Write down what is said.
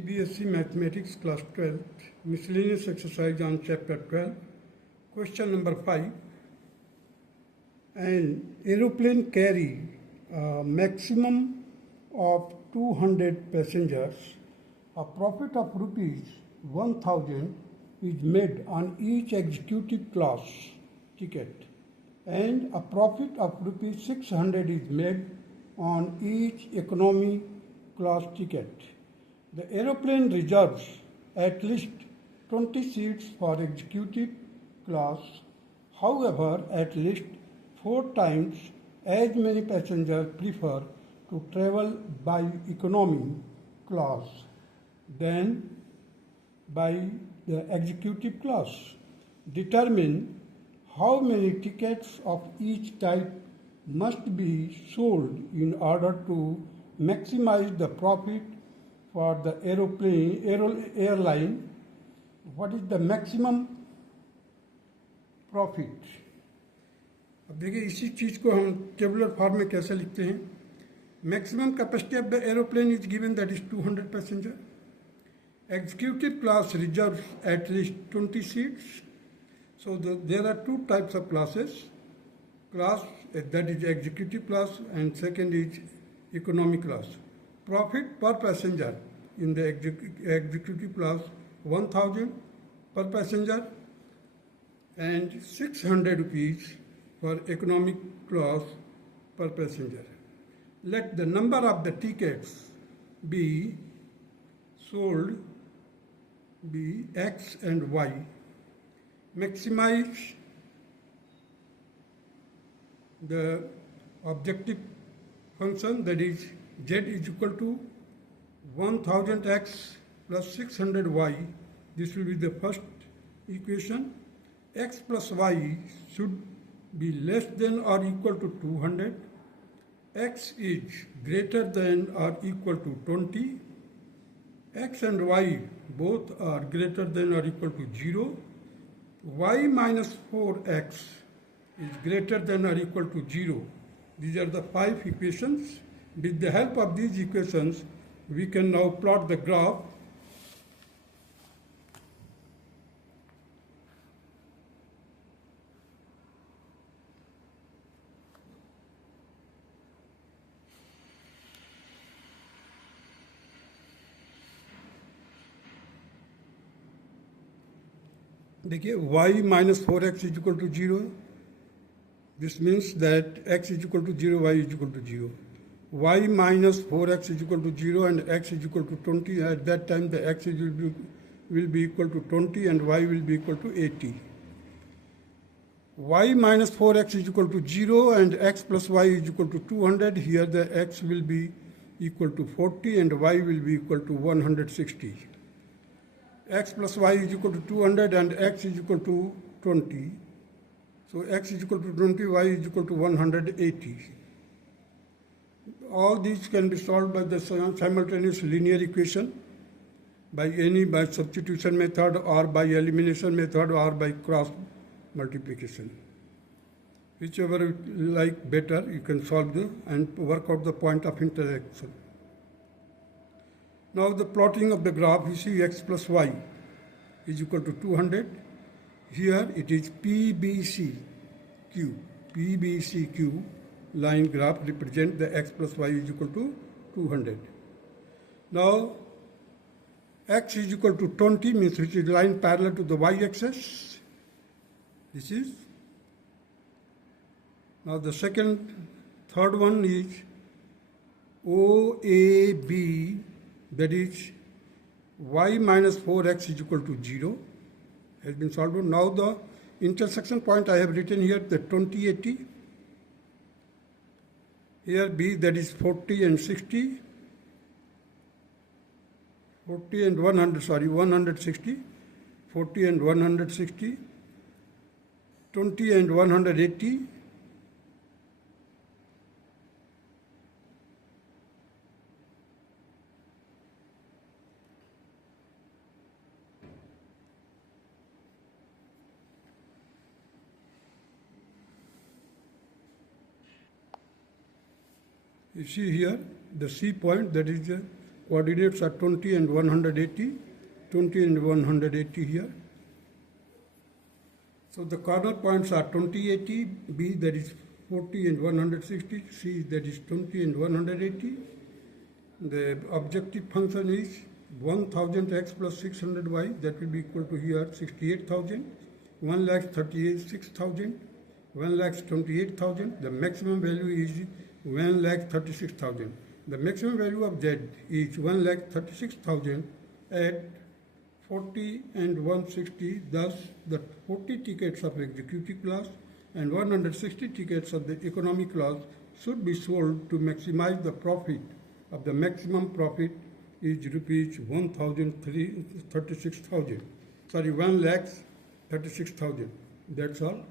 CBSE Mathematics Class 12, miscellaneous exercise on Chapter 12, question number 5. An aeroplane carry a maximum of 200 passengers. A profit of rupees 1000 is made on each executive class ticket, and a profit of rupees 600 is made on each economy class ticket. The aeroplane reserves at least 20 seats for executive class. However, at least 4 times as many passengers prefer to travel by economy class than by the executive class. Determine how many tickets of each type must be sold in order to maximize the profit for the airline. What is the maximum profit? अब देखिए इसी चीज़ को हम tabular form में कैसे लिखते हैं. Maximum capacity of the aeroplane is given, that is 200 passenger. Executive class reserves at least 20 seats. So there are two types of classes. Class that is executive class, and second is economy class. Profit per passenger in the executive class 1000 per passenger and 600 rupees for economic class per passenger. Let the number of the tickets be sold be X and Y. Maximize the objective function, that is Z is equal to 1000X plus 600Y. This will be the first equation. X plus Y should be less than or equal to 200. X is greater than or equal to 20. X and Y both are greater than or equal to 0. Y minus 4x is greater than or equal to 0. These are the 5 equations. With the help of these equations, we can now plot the graph. देखिए y minus 4x is equal to 0. This means that x is equal to 0, y is equal to 0. Y minus 4x is equal to 0 and x is equal to 20. At that time the x will be equal to 20 and y will be equal to 80. Y minus 4x is equal to 0 and x plus y is equal to 200. Here the x will be equal to 40 and y will be equal to 160. X plus y is equal to 200 and x is equal to 20. So x is equal to 20, y is equal to 180. All these can be solved by the simultaneous linear equation, by substitution method or by elimination method or by cross multiplication. Whichever you like better, you can solve and work out the point of interaction. Now the plotting of the graph, you see x plus y is equal to 200. Here it is PBCQ. PBCQ line graph represent the x plus y is equal to 200. Now x is equal to 20 means which is line parallel to the y-axis. This is. Now the third one is OAB, that is y minus 4x is equal to 0, has been solved. Now the intersection point I have written here, the 2080. Here B, that is 40 and 60. 40 and 160. 40 and 160. 20 and 180. You see here the C point, that is Coordinates are 20 and 180. 20 and 180 here. So the corner points are 20, 80, B that is 40 and 160, C that is 20 and 180. The objective function is 1000x plus 600y, that will be equal to here 68,000, 1,38,6,000, 1,28,000. The maximum value is 1,36,000. The maximum value of Z is 1,36,000 at 40 and 160. Thus, the 40 tickets of executive class and 160 tickets of the economy class should be sold to maximize the profit. Of the maximum profit is rupees 1,36,000. Sorry, 1,36,000. That's all.